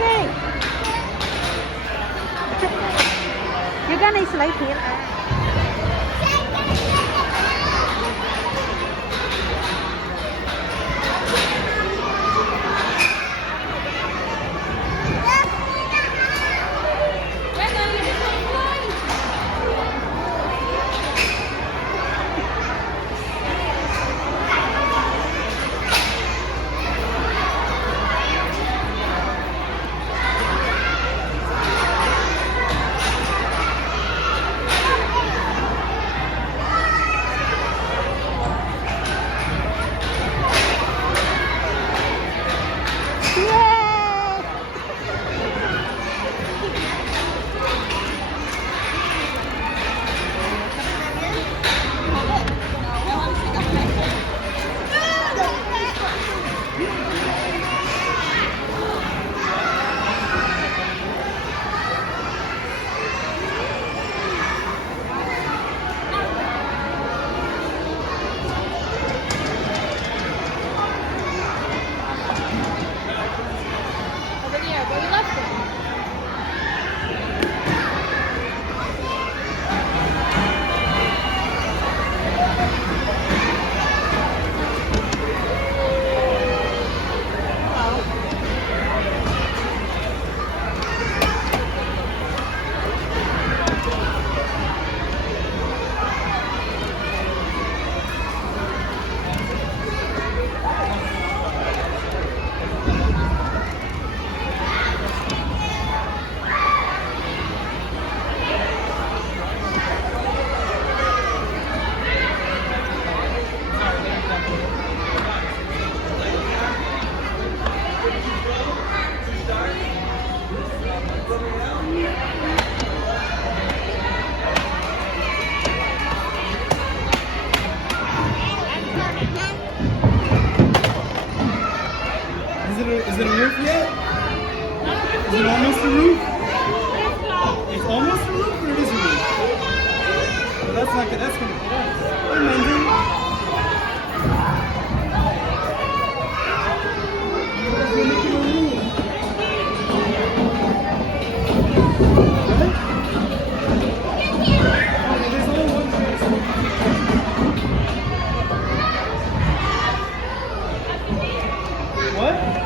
Yay! You're gonna slide here. Yay! Over there, where you left it. Is it a roof yet? Is it almost a roof? It's almost a roof, or it is a roof? Well, that's not good. That's gonna be nice. Hey, Mandarin. We're making a roof. What? There's only one place. What?